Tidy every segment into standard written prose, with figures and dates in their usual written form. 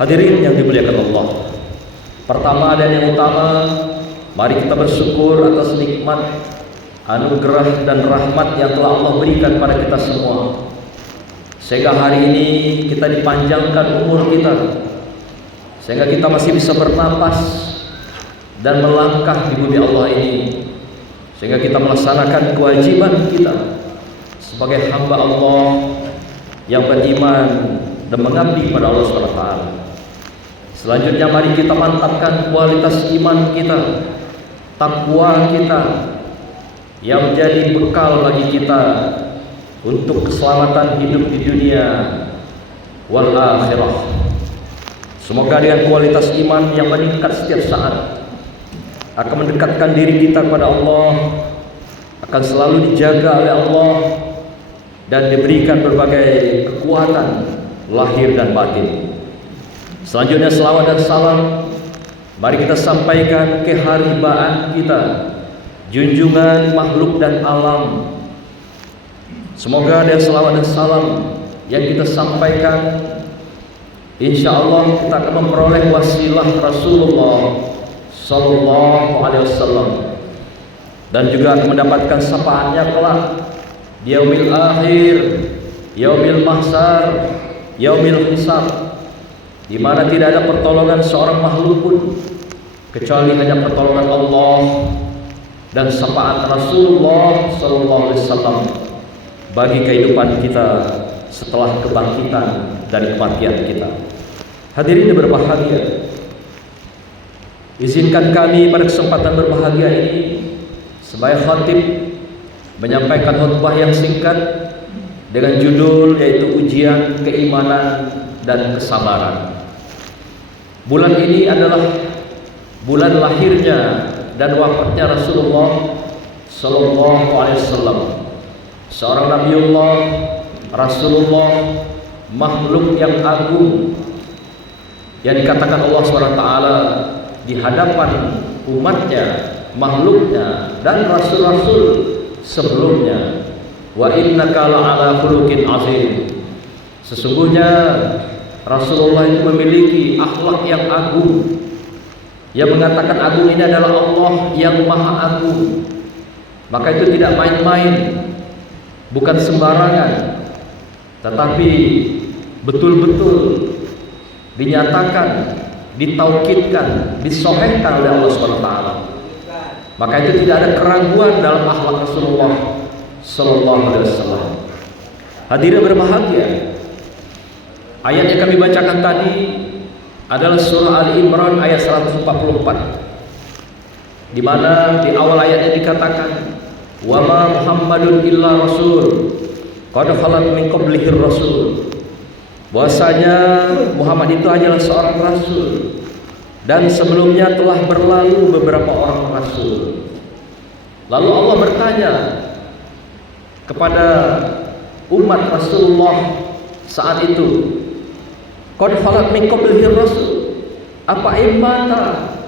Hadirin yang dimuliakan Allah, pertama dan yang utama, mari kita bersyukur atas nikmat, anugerah dan rahmat yang telah Allah berikan pada kita semua, sehingga hari ini kita dipanjangkan umur kita, sehingga kita masih bisa bernapas dan melangkah di bumi Allah ini, sehingga kita melaksanakan kewajiban kita sebagai hamba Allah yang beriman dan mengabdi pada Allah SWT. Selanjutnya mari kita mantapkan kualitas iman kita, takwa kita, yang menjadi bekal bagi kita untuk keselamatan hidup di dunia wal akhirah. Semoga dengan kualitas iman yang meningkat setiap saat akan mendekatkan diri kita kepada Allah, akan selalu dijaga oleh Allah dan diberikan berbagai kekuatan lahir dan batin. Selanjutnya selawat dan salam mari kita sampaikan keharibaan kita, junjungan makhluk dan alam. Semoga dengan selawat dan salam yang kita sampaikan, insya Allah kita akan memperoleh wasilah Rasulullah Sallallahu Alaihi Wasallam, dan juga akan mendapatkan syafaatnya kelak di yaumil akhir, yaumil mahsyar, yaumil hisab, di mana tidak ada pertolongan seorang makhluk pun kecuali hanya pertolongan Allah dan syafaat Rasulullah Sallallahu Alaihi Wasallam bagi kehidupan kita setelah kebangkitan dari kematian kita. Hadirin yang berbahagia, izinkan kami pada kesempatan berbahagia ini sebagai khatib menyampaikan khutbah yang singkat dengan judul yaitu ujian keimanan dan kesabaran. Bulan ini adalah bulan lahirnya dan wafatnya Rasulullah Sallallahu Alaihi Wasallam, seorang Nabiullah, Rasulullah, makhluk yang agung yang dikatakan Allah SWT di hadapan umatnya, makhluknya dan rasul-rasul sebelumnya, wa innaka la'ala khuluqin azim. Sesungguhnya Rasulullah itu memiliki akhlak yang agung, yang mengatakan agung ini adalah Allah yang maha agung. Maka itu tidak main-main, bukan sembarangan, tetapi betul-betul dinyatakan, ditaukidkan, disahihkan oleh Allah SWT. Maka itu tidak ada keraguan dalam akhlak Rasulullah Sallallahu Alaihi Wasallam. Hadirin berbahagia, ayat yang kami bacakan tadi adalah surah Ali Imran ayat 144, di mana di awal ayatnya dikatakan, wa ma Muhammadun illa rasul qad khalat min qablihi rasul. Bahwasanya Muhammad itu hanyalah seorang rasul dan sebelumnya telah berlalu beberapa orang rasul. Lalu Allah bertanya kepada umat Rasulullah saat itu, qad khalat min qablihi rasul, apa imata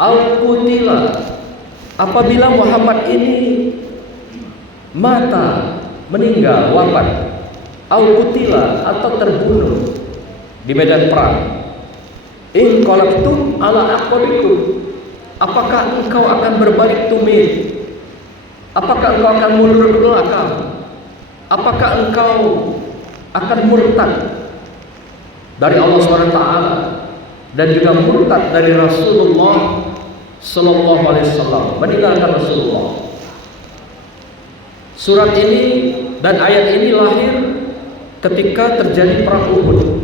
au qutila, apabila Muhammad ini mata, meninggal, wafat, au qutila, atau terbunuh di medan perang, in qalabtum ala aqabikum, apakah engkau akan berbalik tumit? Apakah engkau akan mundur ke belakang? Apakah engkau akan murtad dari Allah SWT dan juga murtad dari Rasulullah Sallallahu Alaihi Wasallam, meninggalkan Rasulullah? Surat ini dan ayat ini lahir ketika terjadi perang Uhud.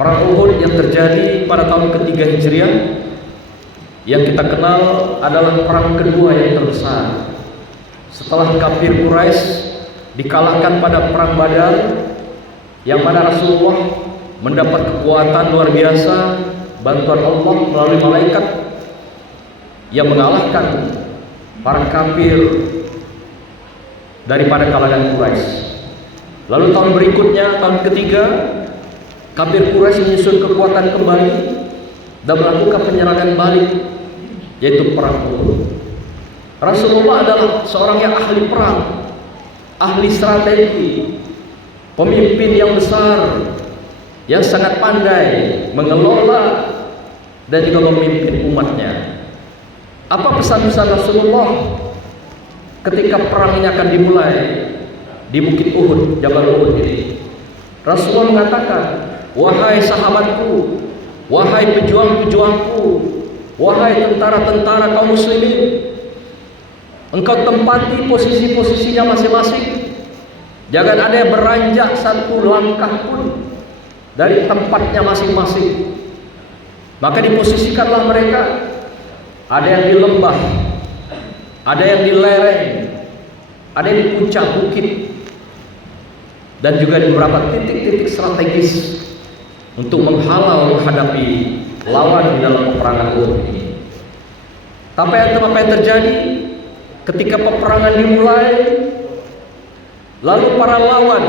Perang Uhud yang terjadi pada tahun ketiga Hijriah, yang kita kenal adalah perang kedua yang terbesar setelah kafir Quraisy dikalahkan pada perang Badar, yang mana Rasulullah mendapat kekuatan luar biasa, bantuan Allah melalui malaikat yang mengalahkan para kafir daripada kalangan Quraisy. Lalu tahun berikutnya, tahun ketiga, kafir Quraisy menyusun kekuatan kembali dan melakukan penyerangan balik, yaitu perang Uhud. Rasulullah adalah seorang yang ahli perang, ahli strategi, pemimpin yang besar, yang sangat pandai mengelola dan juga memimpin umatnya. Apa pesan-pesan Rasulullah ketika perang ini akan dimulai di Bukit Uhud, Jabal Uhud ini? Rasulullah mengatakan, wahai sahabatku, wahai pejuang-pejuangku, wahai tentara-tentara kaum muslimin, engkau tempati posisi-posisinya masing-masing. Jangan ada yang beranjak satu langkah pun dari tempatnya masing-masing. Maka diposisikanlah mereka. Ada yang di lembah, ada yang di lereng, ada yang di puncak bukit, dan juga di beberapa titik-titik strategis untuk menghalau menghadapi lawan di dalam peperangan Uhud ini. Tapi apa yang terjadi ketika peperangan dimulai? Lalu para lawan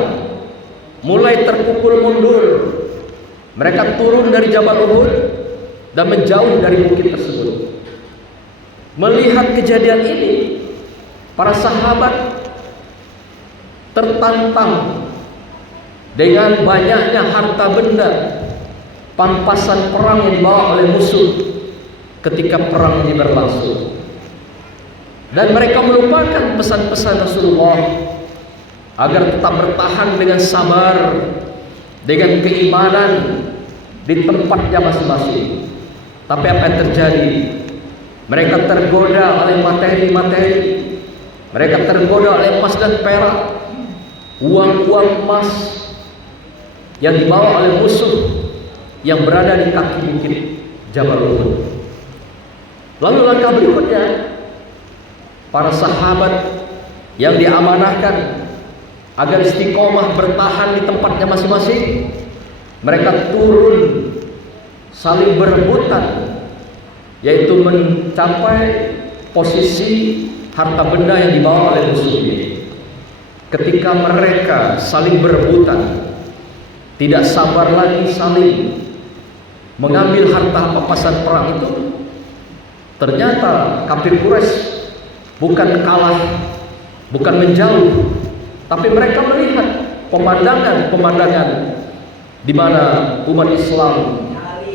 mulai terpukul mundur. Mereka turun dari Jabal Uhud dan menjauh dari bukit tersebut. Melihat kejadian ini, para sahabat tertantang dengan banyaknya harta benda, pampasan perang yang dibawa oleh musuh ketika perang ini berlangsung. Dan mereka melupakan pesan-pesan Rasulullah agar tetap bertahan dengan sabar, dengan keimanan di tempatnya masing-masing. Tapi apa yang terjadi? Mereka tergoda oleh materi-materi, mereka tergoda oleh emas dan perak, uang-uang emas yang dibawa oleh musuh yang berada di kaki bukit Jabal Uhud. Lalu langkah berikutnya, para sahabat yang diamanahkan agar istiqomah bertahan di tempatnya masing-masing, mereka turun saling berebutan, yaitu mencapai posisi harta benda yang dibawa oleh musuh ini. Ketika mereka saling berebutan, tidak sabar lagi saling mengambil harta pampasan perang itu, ternyata kafir Quraisy bukan kalah, bukan menjauh, tapi mereka melihat pemandangan-pemandangan di mana umat Islam,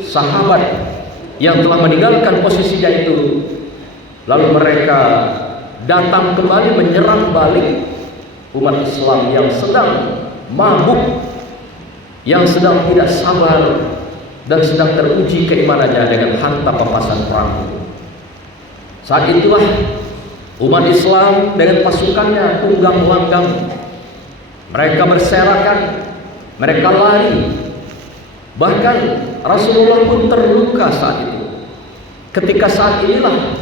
sahabat yang telah meninggalkan posisinya itu, lalu mereka datang kembali menyerang balik umat Islam yang sedang mabuk, yang sedang tidak sabar dan sedang teruji keimanannya dengan harta pampasan perang. Saat itulah umat Islam dengan pasukannya tunggang langgang, mereka berserakan, mereka lari. Bahkan Rasulullah pun terluka saat itu. Ketika saat inilah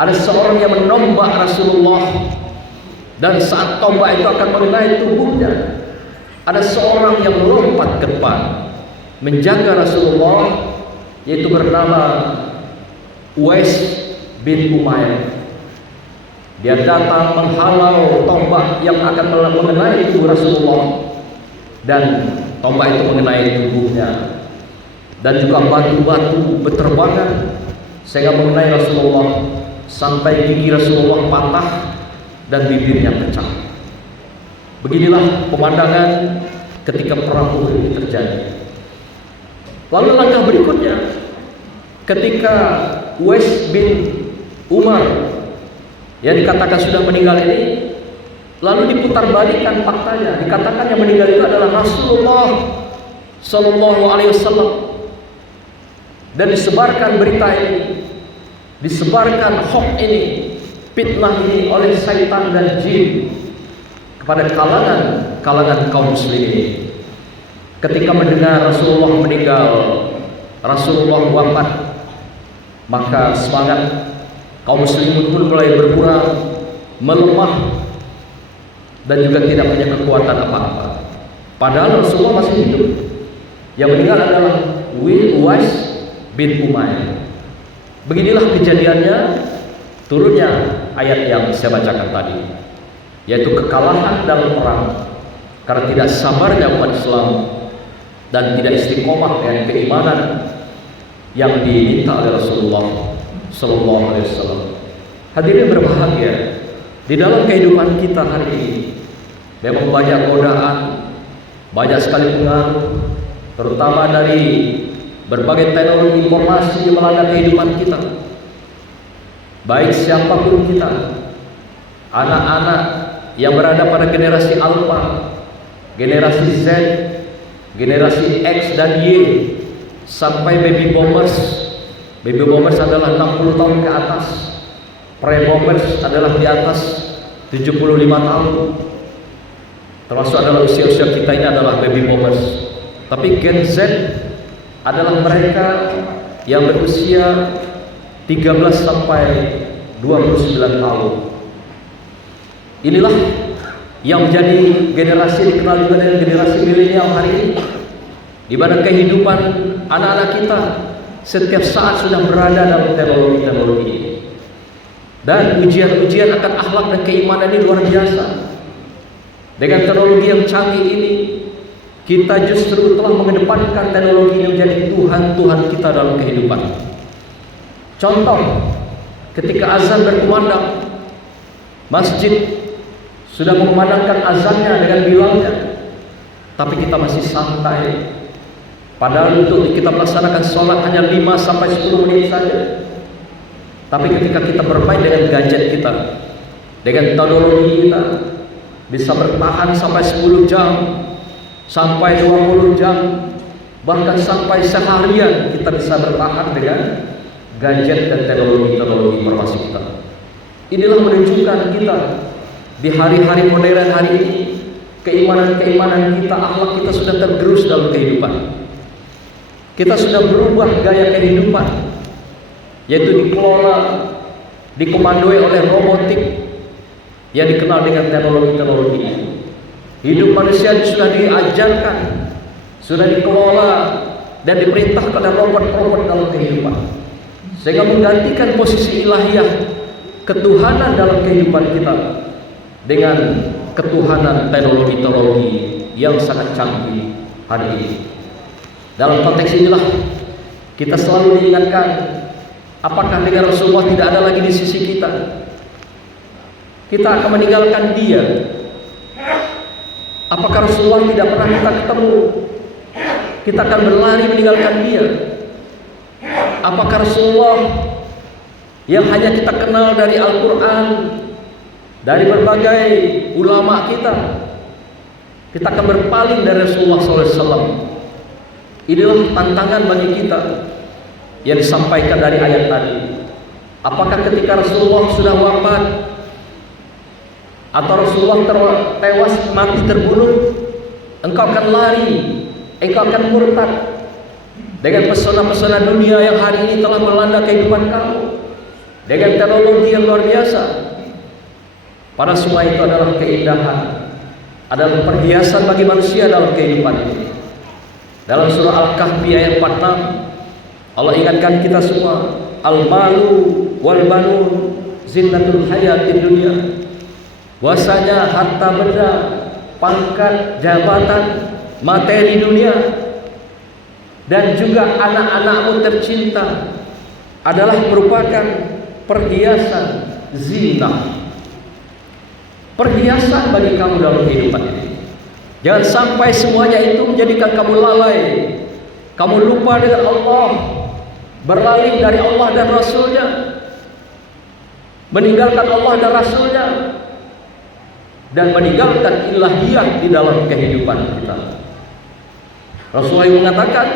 ada seorang yang menombak Rasulullah, dan saat tombak itu akan mengenai tubuhnya, ada seorang yang melompat ke depan menjaga Rasulullah, yaitu bernama Uwais bin Umair. Dia datang menghalau tombak yang akan mengenai tubuh Rasulullah, dan tombak itu mengenai tubuhnya, dan juga batu-batu berterbangan sehingga mengenai Rasulullah sampai gigi Rasulullah patah dan bibirnya pecah. Beginilah pemandangan ketika perang Uhud ini terjadi. Lalu langkah berikutnya, ketika Uwais bin Umar yang dikatakan sudah meninggal ini, lalu diputarbalikkan faktanya, dikatakan yang meninggal itu adalah Rasulullah Sallallahu Alaihi Wasallam, dan disebarkan berita ini, disebarkan hoax ini, fitnah ini oleh syaitan dan jin kepada kalangan kaum muslimin. Ketika mendengar Rasulullah meninggal, Rasulullah wafat, maka semangat kaum muslimin pun mulai berkurang, melemah, dan juga tidak punya kekuatan apa-apa. Padahal Rasulullah masih hidup. Yang meninggal adalah Uwais bin Umair. Beginilah kejadiannya turunnya ayat yang saya bacakan tadi, yaitu kekalahan dalam perang karena tidak sabarnya umat Islam dan tidak istiqomah dengan keimanan yang diminta oleh Rasulullah Sallallahu Alaihi Wasallam. Hadirin berbahagia, di dalam kehidupan kita hari ini memang banyak godaan, banyak sekali pengaruh, terutama dari berbagai teknologi informasi yang melanda kehidupan kita. Baik siapapun kita, anak-anak yang berada pada generasi Alpha, generasi Z, generasi X dan Y, sampai baby boomers. Baby boomers adalah 60 tahun ke atas, pre-boomers adalah di atas 75 tahun. Termasuk adalah usia-usia kita ini adalah baby boomers. Tapi Gen Z adalah mereka yang berusia 13 sampai 29 tahun. Inilah yang menjadi generasi dikenal juga dengan generasi milenial hari ini, di mana kehidupan anak-anak kita setiap saat sudah berada dalam teknologi-teknologi. Dan ujian-ujian akan akhlak dan keimanan ini luar biasa. Dengan teknologi yang canggih ini, kita justru telah mengedepankan teknologi yang menjadi Tuhan-Tuhan kita dalam kehidupan. Contoh, ketika azan berkumandang, masjid sudah mengumandangkan azannya dengan bilangnya, tapi kita masih santai. Padahal untuk kita melaksanakan sholat hanya 5 sampai 10 menit saja. Tapi ketika kita bermain dengan gadget kita, dengan teknologi kita, bisa bertahan sampai 10 jam, sampai 20 jam, bahkan sampai seharian kita bisa bertahan dengan gadget dan teknologi-teknologi informasi kita. Inilah menunjukkan kita di hari-hari modern hari ini, keimanan-keimanan kita, akhlak kita sudah tergerus dalam kehidupan. Kita sudah berubah gaya kehidupan, yaitu dikelola, dikomandoi oleh robotik yang dikenal dengan teknologi-teknologi. Hidup manusia sudah diajarkan, sudah dikelola dan diperintahkan oleh robot-robot dalam kehidupan, sehingga menggantikan posisi ilahiyah, ketuhanan dalam kehidupan kita dengan ketuhanan teknologi-teknologi yang sangat canggih hari ini. Dalam konteks inilah kita selalu diingatkan, apakah dengan Rasulullah tidak ada lagi di sisi kita? Kita akan meninggalkan dia. Apakah Rasulullah tidak pernah kita ketemu? Kita akan berlari meninggalkan dia. Apakah Rasulullah yang hanya kita kenal dari Al-Quran, dari berbagai ulama kita akan berpaling dari Rasulullah SAW? Inilah tantangan bagi kita yang disampaikan dari ayat tadi. Apakah ketika Rasulullah sudah wafat atau Rasulullah tewas mati terbunuh, engkau akan lari, engkau akan murtad dengan pesona-pesona dunia yang hari ini telah melanda kehidupan kamu, dengan teknologi yang luar biasa? Pada semua itu adalah keindahan, adalah perhiasan bagi manusia dalam kehidupan ini. Dalam surah Al-Kahfi ayat 46, Allah ingatkan kita semua, al-malu wal banun zinatul hayatid dunya. Bahwasanya harta benda, pangkat, jabatan, materi dunia, dan juga anak-anakmu tercinta adalah merupakan perhiasan, zinah, perhiasan bagi kamu dalam kehidupan ini. Jangan sampai semuanya itu menjadikan kamu lalai, kamu lupa dengan Allah, berlaling dari Allah dan Rasulnya, meninggalkan Allah dan Rasulnya, dan meninggalkan ilahiyah di dalam kehidupan kita. Rasulullah mengatakan,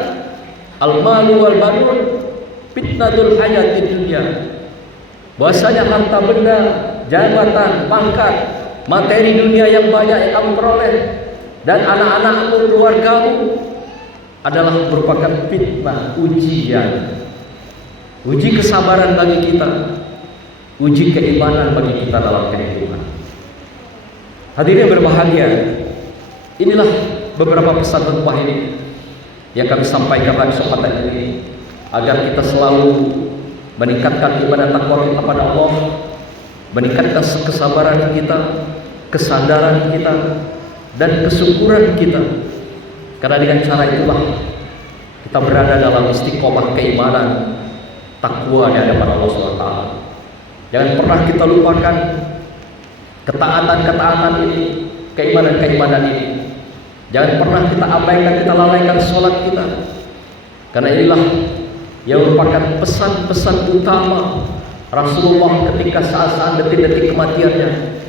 al-malu wal banun fitnatul hayatid dunya. Bahwasanya harta benda, jabatan, pangkat, materi dunia yang banyak yang kamu peroleh, dan anak-anakmu, keluargamu adalah merupakan fitnah, ujian, uji kesabaran bagi kita, uji keimanan bagi kita dalam kehidupan. Hadirin berbahagia, inilah beberapa pesan khutbah ini yang kami sampaikan pada kesempatan ini, agar kita selalu meningkatkan iman dan takwa kita pada Allah, meningkatkan kesabaran kita, kesadaran kita, dan kesyukuran kita. Karena dengan cara itulah kita berada dalam istiqomah keimanan, takwa di hadapan Allah SWT. Jangan pernah kita lupakan ketaatan-ketaatan ini, keimanan-keimanan ini. Jangan pernah kita abaikan, kita lalaikan sholat kita. Karena inilah yang merupakan pesan-pesan utama Rasulullah ketika saat-saat detik-detik kematiannya.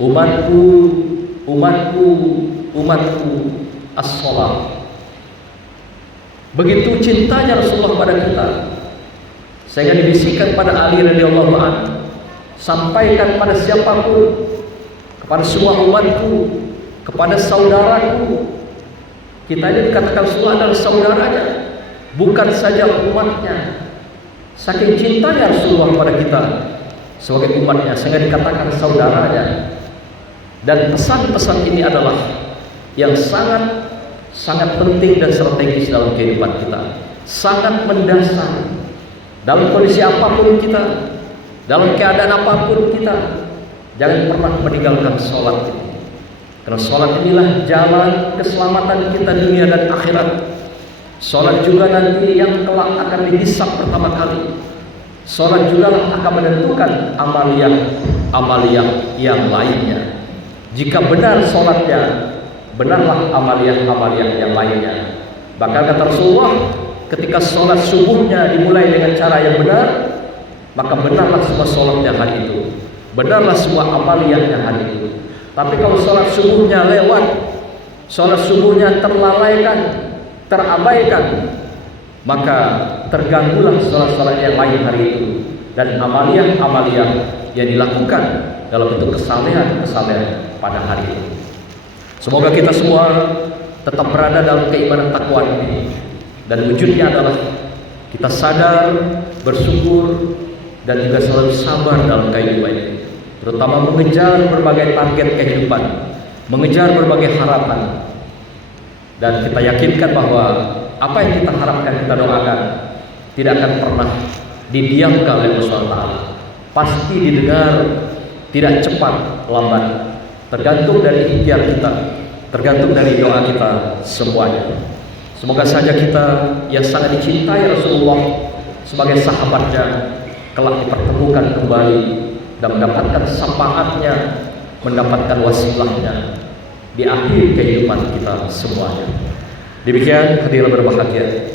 Umatku, umatku, umatku, as-sholat. Begitu cintanya Rasulullah pada kita, sehingga dibisikkan pada Ali radhiyallahu anhu, sampaikan pada siapapun, kepada semua umatku, kepada saudaraku. Kita ini dikatakan semua adalah saudaranya, bukan saja umatnya. Saking cintanya Rasulullah pada kita sebagai umatnya, sehingga dikatakan saudaranya. Dan pesan-pesan ini adalah yang sangat penting dan strategis dalam kehidupan kita, sangat mendasar. Dalam kondisi apapun kita, dalam keadaan apapun kita, jangan pernah meninggalkan sholat ini. Karena sholat inilah jalan keselamatan kita dunia dan akhirat. Sholat juga nanti yang kelak akan dihisab pertama kali. Sholat juga akan menentukan amaliyah yang lainnya. Jika benar sholatnya, benarlah amaliyah yang lainnya. Bahkan kata Rasulullah, ketika sholat subuhnya dimulai dengan cara yang benar, maka benarlah semua sholatnya hari itu, benarlah semua amaliyahnya hari itu. Tapi kalau sholat subuhnya lewat, sholat subuhnya terlalaikan, terabaikan, maka terganggulah sholat-sholat yang lain hari itu, dan amaliyah yang dilakukan dalam bentuk kesalehan pada hari itu. Semoga kita semua tetap berada dalam keimanan takwa ini, dan wujudnya adalah kita sadar, bersyukur, dan juga selalu sabar dalam kehidupan ini, terutama mengejar berbagai target kehidupan, mengejar berbagai harapan. Dan kita yakinkan bahwa apa yang kita harapkan, kita doakan, tidak akan pernah didiamkan oleh Allah SWT. Pasti didengar, tidak cepat lambat, tergantung dari ikhtiar kita, tergantung dari doa kita semuanya. Semoga saja kita yang sangat dicintai Rasulullah sebagai sahabatnya kelak dipertemukan kembali dan mendapatkan syafaatnya, mendapatkan wasilahnya di akhir kehidupan kita semuanya. Demikian hadirin berbahagia,